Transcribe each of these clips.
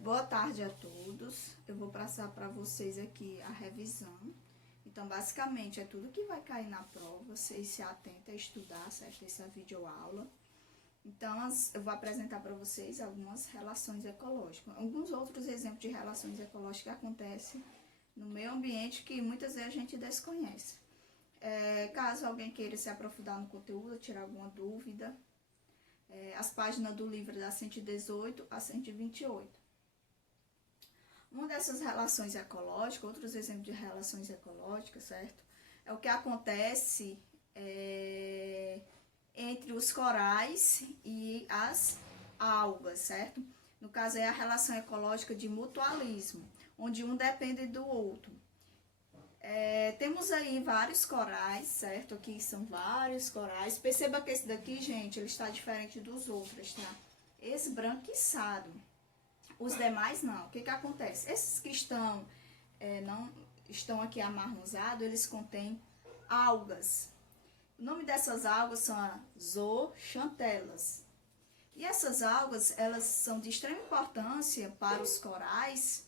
Boa tarde a todos. Eu vou passar para vocês aqui a revisão. Então, basicamente, é tudo que vai cair na prova. Vocês se atentem a estudar, certo? Essa videoaula. Então, eu vou apresentar para vocês algumas relações ecológicas. Alguns outros exemplos de relações ecológicas que acontecem no meio ambiente que muitas vezes a gente desconhece. Caso alguém queira se aprofundar no conteúdo, tirar alguma dúvida, as páginas do livro da 118 a 128. Uma dessas relações ecológicas, outros exemplos de relações ecológicas, certo? É o que acontece entre os corais e as algas, certo? No caso é a relação ecológica de mutualismo, onde um depende do outro. Temos aí vários corais, certo? Aqui são vários corais. Perceba que esse daqui, gente, ele está diferente dos outros, tá? Esbranquiçado. Os demais não. O que que acontece? Esses que não estão aqui amarronzados, eles contêm algas. O nome dessas algas são as zooxantelas. E essas algas, elas são de extrema importância para os corais.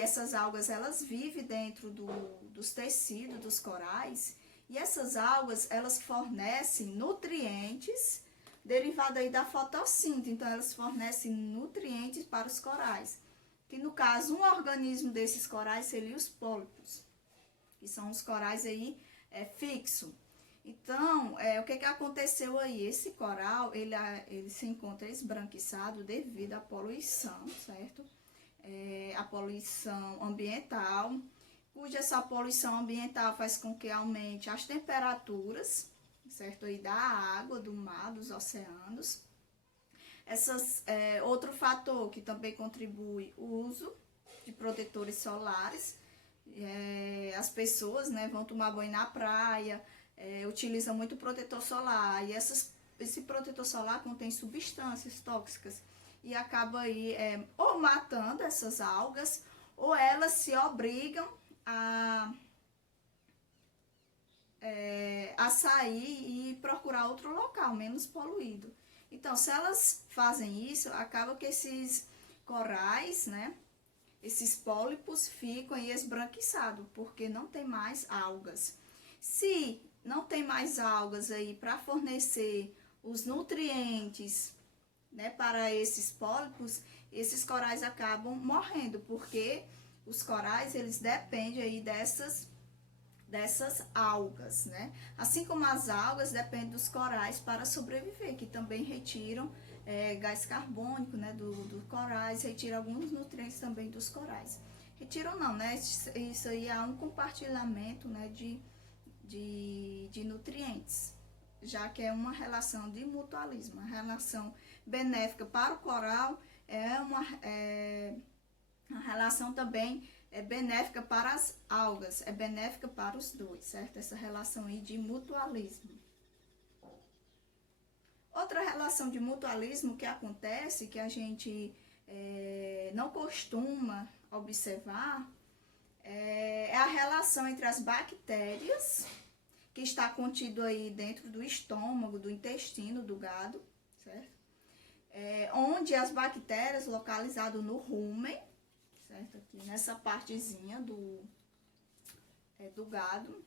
Essas algas, elas vivem dentro dos tecidos dos corais. E essas algas, elas fornecem nutrientes derivados aí da fotossíntese. Então, elas fornecem nutrientes para os corais. Que, no caso, um organismo desses corais seria os pólipos. Que são os corais aí fixos. Então, o que aconteceu aí? Esse coral, ele se encontra esbranquiçado devido à poluição, certo? A poluição ambiental, cuja essa poluição ambiental faz com que aumente as temperaturas, certo? Aí da água, do mar, dos oceanos. Outro fator que também contribui, o uso de protetores solares. As pessoas, né, vão tomar banho na praia, utilizam muito protetor solar, e esse protetor solar contém substâncias tóxicas e acaba aí ou matando essas algas, ou elas se obrigam a sair e procurar outro local menos poluído. Então, se elas fazem isso, acaba que esses corais, né, esses pólipos ficam aí esbranquiçados, porque não tem mais algas. Se não tem mais algas aí para fornecer os nutrientes, né, para esses pólipos, esses corais acabam morrendo, porque os corais, eles dependem aí dessas algas, né? Assim como as algas dependem dos corais para sobreviver, que também retiram gás carbônico, né, do corais, retiram alguns nutrientes também dos corais. Retiram não, né? Isso aí há um compartilhamento, né, de nutrientes, já que é uma relação de mutualismo, uma relação benéfica para o coral, uma relação também benéfica para as algas, é benéfica para os dois, certo? Essa relação aí de mutualismo. Outra relação de mutualismo que acontece, que a gente não costuma observar, é a relação entre as bactérias, que está contido aí dentro do estômago, do intestino do gado, certo? Onde as bactérias localizadas no rumen, certo? Aqui nessa partezinha do gado,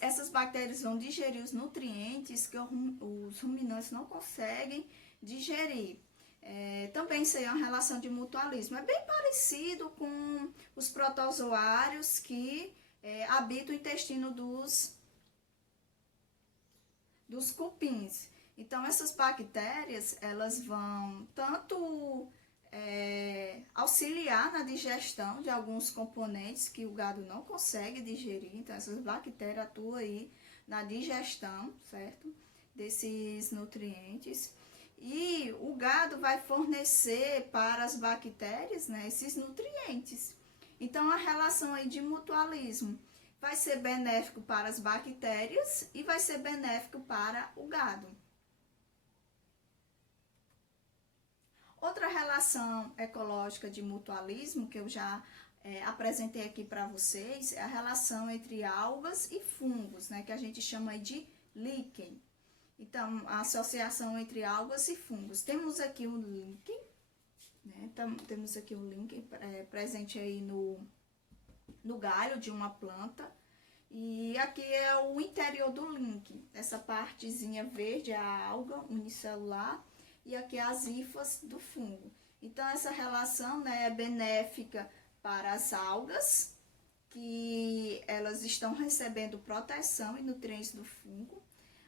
essas bactérias vão digerir os nutrientes que os ruminantes não conseguem digerir. Também isso aí é uma relação de mutualismo. É bem parecido com os protozoários que habitam o intestino dos cupins. Então, essas bactérias, elas vão tanto auxiliar na digestão de alguns componentes que o gado não consegue digerir. Então, essas bactérias atuam aí na digestão, certo? Desses nutrientes. E o gado vai fornecer para as bactérias, né, esses nutrientes. Então, a relação aí de mutualismo vai ser benéfico para as bactérias e vai ser benéfico para o gado. Outra relação ecológica de mutualismo que eu já apresentei aqui para vocês é a relação entre algas e fungos, né, que a gente chama de líquen. Então, a associação entre algas e fungos. Temos aqui o líquen né? Então, temos aqui o link presente aí no galho de uma planta. E aqui é o interior do link, essa partezinha verde, a alga unicelular, e aqui as hifas do fungo. Então, essa relação, né, é benéfica para as algas, que elas estão recebendo proteção e nutrientes do fungo,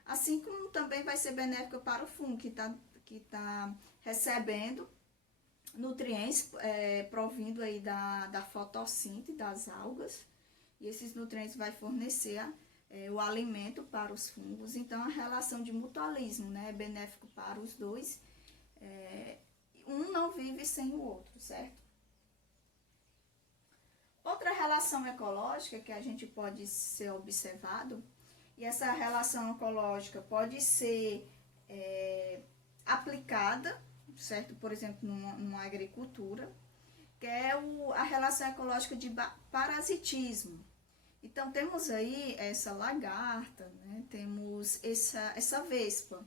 assim como também vai ser benéfica para o fungo, que tá recebendo nutrientes provindo aí da fotossíntese das algas, e esses nutrientes vai fornecer o alimento para os fungos. Então, a relação de mutualismo, né, é benéfico para os dois. Um não vive sem o outro, certo? Outra relação ecológica que a gente pode ser observado, e essa relação ecológica pode ser aplicada, certo? Por exemplo, numa agricultura, que é a relação ecológica de parasitismo. Então, temos aí essa lagarta, né? Temos essa vespa.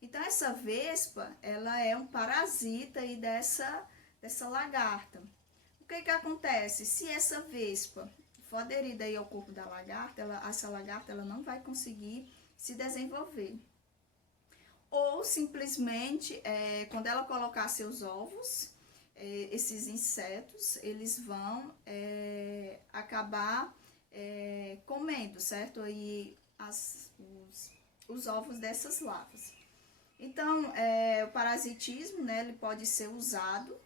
Então, essa vespa, ela é um parasita aí dessa lagarta. O que acontece? Se essa vespa for aderida aí ao corpo da lagarta, essa lagarta ela não vai conseguir se desenvolver. Ou, simplesmente, quando ela colocar seus ovos, esses insetos, eles vão acabar comendo, certo? Aí os ovos dessas larvas. Então, o parasitismo, né, ele pode ser usado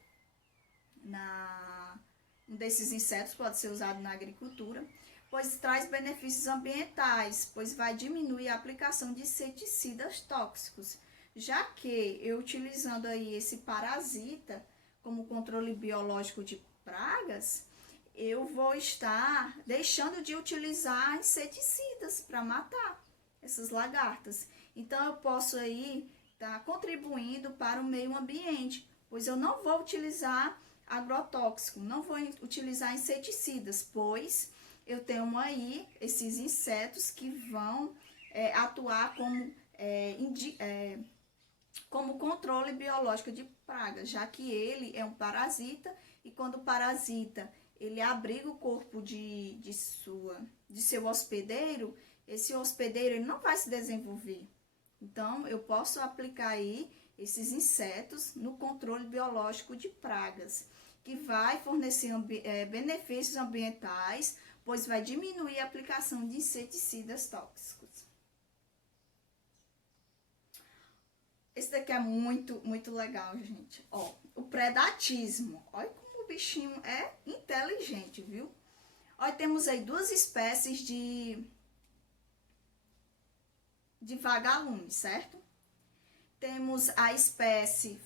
um desses insetos pode ser usado na agricultura, pois traz benefícios ambientais, pois vai diminuir a aplicação de inseticidas tóxicos, já que eu utilizando aí esse parasita como controle biológico de pragas, eu vou estar deixando de utilizar inseticidas para matar essas lagartas. Então, eu posso aí estar contribuindo para o meio ambiente, pois eu não vou utilizar agrotóxico, não vou utilizar inseticidas, pois eu tenho aí esses insetos que vão atuar como controle biológico de pragas, já que ele é um parasita, e quando o parasita ele abriga o corpo de seu hospedeiro, esse hospedeiro ele não vai se desenvolver. Então, eu posso aplicar aí esses insetos no controle biológico de pragas, que vai fornecer benefícios ambientais, pois vai diminuir a aplicação de inseticidas tóxicos. Esse daqui é muito, muito legal, gente. Ó, o predatismo. Olha como o bichinho é inteligente, viu? Olha, temos aí duas espécies de vagalumes, certo? Temos a espécie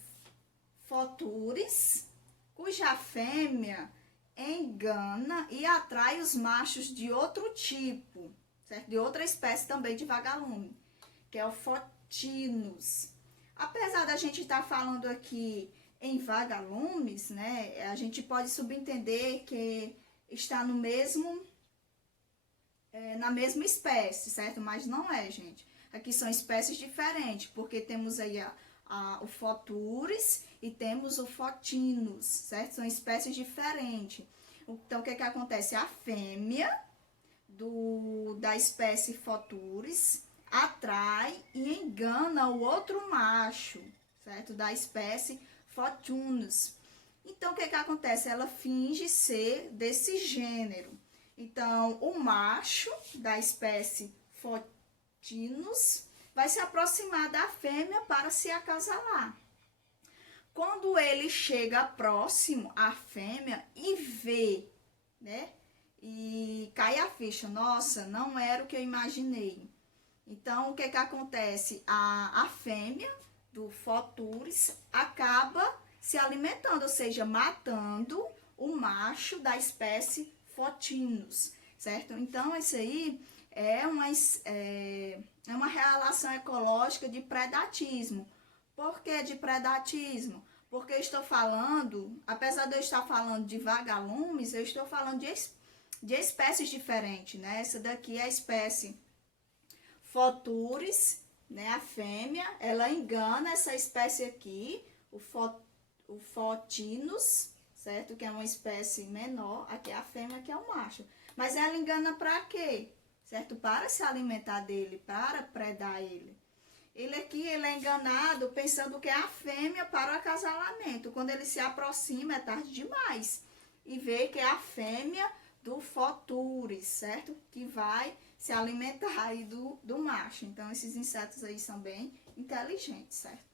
Photuris, cuja fêmea engana e atrai os machos de outro tipo, certo? De outra espécie também de vagalume, que é o Photinus. Apesar da gente estar falando aqui em vagalumes, né, a gente pode subentender que está no mesmo, na mesma espécie, certo? Mas não é, gente. Aqui são espécies diferentes, porque temos aí o Photuris e temos o Photinus, certo? São espécies diferentes. Então, o que acontece? A fêmea da espécie Photuris atrai e engana o outro macho, certo? Da espécie Photinus. Então, o que acontece? Ela finge ser desse gênero. Então, o macho da espécie Photinus vai se aproximar da fêmea para se acasalar. Quando ele chega próximo à fêmea e vê, né? E cai a ficha, nossa, não era o que eu imaginei. Então, o que acontece? A fêmea do Photuris acaba se alimentando, ou seja, matando o macho da espécie Photinus, certo? Então, isso aí é uma relação ecológica de predatismo. Por que de predatismo? Porque eu estou falando, apesar de eu estar falando de vagalumes, eu estou falando de espécies diferentes, né? Essa daqui é a espécie Photuris, né? A fêmea, ela engana essa espécie aqui, o o Photinus, certo? Que é uma espécie menor, aqui é a fêmea, aqui é o macho. Mas ela engana para quê? Certo? Para se alimentar dele, para predar ele. Ele aqui, ele é enganado pensando que é a fêmea para o acasalamento. Quando ele se aproxima, é tarde demais. E vê que é a fêmea do Photuris, certo? Que vai se alimentar aí do macho. Então, esses insetos aí são bem inteligentes, certo?